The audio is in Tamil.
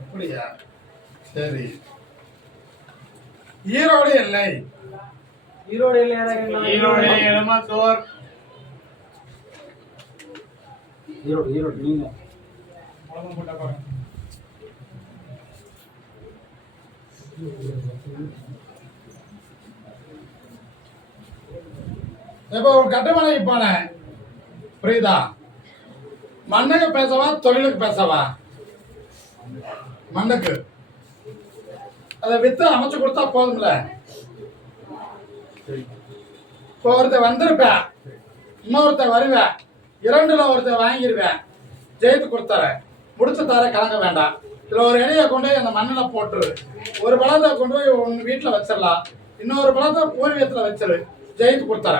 அப்படியா? சரி. ஈரோடு எல்லை. ஈரோடு எல்லை. ஈரோடு எலுமத்தூர். ஈரோடு நீங்க போட்ட பாருங்க. இப்போ ஒரு கட்டுமனைக்கு போனேன், புரியுதா? மண்ணுக்கு பேசவா தொழிலுக்கு பேசவா? மண்ணுக்கு. அதை வித்து அமைச்சு கொடுத்தா போதும்ல. இப்போ ஒருத்தர் வந்திருப்பேன், இன்னொருத்தர் வருவேன், இரண்டுல ஒருத்தர் வாங்கிடுவேன், ஜெயித்து கொடுத்தார முடிச்சு தர கலங்க வேண்டாம். இதில் ஒரு இடையை கொண்டு போய் அந்த மண்ணில் போட்டுரு. ஒரு பழத்தை கொண்டு போய் உன் வீட்டில் வச்சிடலாம், இன்னொரு பழத்தை பூர்வீகத்தில் வச்சிரு, ஜெயித்து கொடுத்தார.